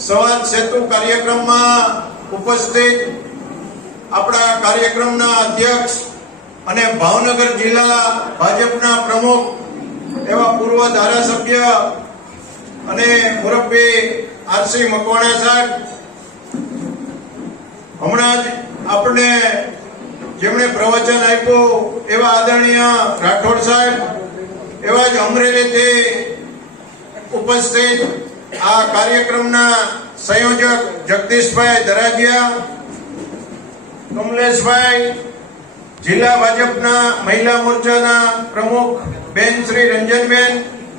સંવાદ સેતુ કાર્યક્રમમાં ઉપસ્થિત આપણા કાર્યક્રમના અધ્યક્ષ અને ભાવનગર જિલ્લા ભાજપના પ્રમુખ એવા પૂર્વ ધારાસભ્ય અને મુરબ્બી આરસી મકવાણા સાહેબ, હમણાં જ આપણે જેમણે પ્રવચન આપ્યું એવા આદરણીય રાઠોડ સાહેબ, એવા જ અમરેલીથી ઉપસ્થિત આ કાર્યક્રમના સંયોજક જગદીશભાઈ દરાજીયા, કમલેશભાઈ, જિલ્લા ભાજપના મહિલા મોરચાના પ્રમુખ બેન શ્રી રંજનબેન,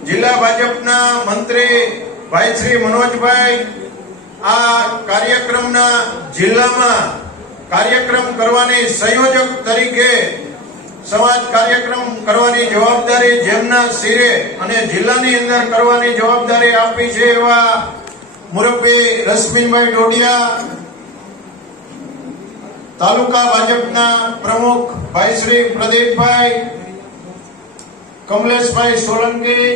જિલ્લા ભાજપના મંત્રી ભાઈ શ્રી મનોજભાઈ, આ કાર્યક્રમના જિલ્લામાં કાર્યક્રમ કરવાની સંયોજક તરીકે સમાજ કાર્યક્રમ કરવાની જવાબદારી જેમના શિરે અને જિલ્લાની અંદર કરવાની જવાબદારી આપી છે એવા મુરબ્બી રશ્મિનભાઈ ડોડિયા, તાલુકા ભાજપના પ્રમુખ ભાઈ શ્રી પ્રદીપભાઈ, કમલેશભાઈ સોલંકી,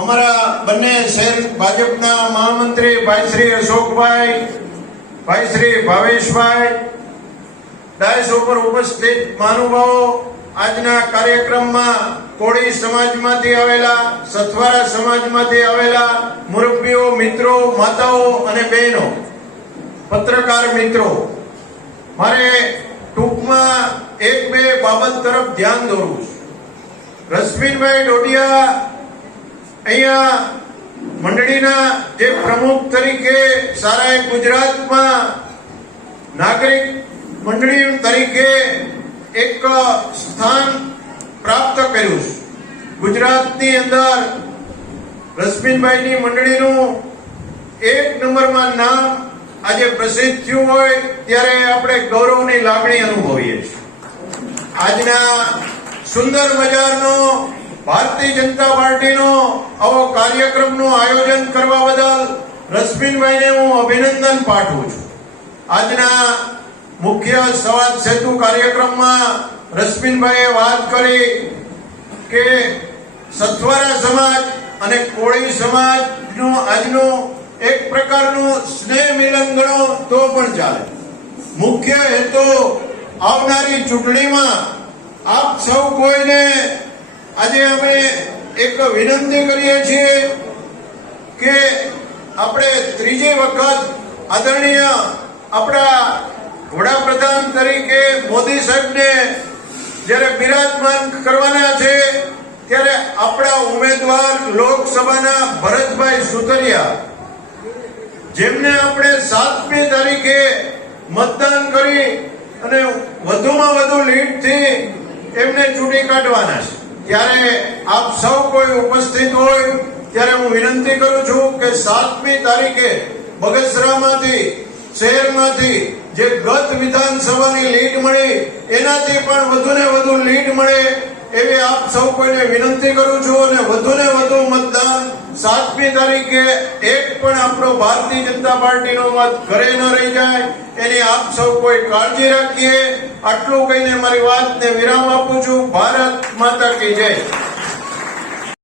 અમારા બંને શહેર ભાજપના મહામંત્રી ભાઈ શ્રી અશોકભાઈ, ભાઈ શ્રી ભાવેશભાઈ, ડાયસ ઉપર ઉપસ્થિત મહાનુભાવો, આજના કાર્યક્રમમાં કોળી સમાજમાંથી આવેલા, સથવારા સમાજમાંથી આવેલા મુરબ્બીઓ, મિત્રો, માતાઓ અને બહેનો, પત્રકાર મિત્રો, મારે ટૂંકમાં એક બે બાબત તરફ ધ્યાન દોરવું છે. રશ્મિનભાઈ ડોડિયા અહીંયા મંડળીના જે પ્રમુખ તરીકે સારા ગુજરાતમાં નાગરિક મંડળી તરીકે એક સ્થાન પ્રાપ્ત કર્યું છે. ગુજરાતની અંદર રશ્મિનભાઈની મંડળીનું એક નંબરમાં નામ આજે પ્રસિદ્ધ થયું હોય ત્યારે આપણે ગૌરવની લાગણી અનુભવીએ છીએ. આજના સુંદર મજાનો ભારતીય જનતા પાર્ટીનો આવો કાર્યક્રમનું આયોજન કરવા બદલ રશ્મિનભાઈને હું અભિનંદન પાઠવું છું. આજના મુખ્ય સંવાદ સેતુ કાર્યક્રમમાં રશ્મિનભાઈએ વાત કરી કે સથવારા સમાજ અને કોળી સમાજનું આજનું એક પ્રકારનું સ્નેહ મિલન ગણો તો પણ ચાલે. મુખ્ય હેતુ આવનારી ચૂંટણીમાં આપ સૌ કોઈને આજે અમે એક વિનંતી કરીએ છીએ કે આપણે ત્રીજી વખત આદરણીય આપણા વડાપ્રધાન તરીકે મોદી સાહેબને જ્યારે બિરાજમાન કરવાના છે ત્યારે આપણા ઉમેદવાર લોકસભાના ભરતભાઈ સુતરિયા, જેમને આપણે 7મી તારીખે મતદાન કરી અને વધુમાં વધુ લીડથી એમને ચૂંટી કાઢવાના છે, ત્યારે આપ સૌ કોઈ ઉપસ્થિત હોય ત્યારે હું વિનંતી કરું છું કે 7મી તારીખે બગસરામાંથી, શહેરમાંથી જે ગત વિધાનસભાની લીડ મળી એનાથી પણ વધુને વધુ લીડ મળે એવી આપ સૌ કોઈને વિનંતી કરું છું. અને વધુને વધુ મતદાન 7મી તારીખે એક પણ આપણો ભારતીય જનતા પાર્ટીનો મત ઘરે ન રહી જાય એની આપ સૌ કોઈ કાળજી રાખીએ. આટલું કહીને મારી વાતને વિરામ આપું છું. ભારત માતા કી જય.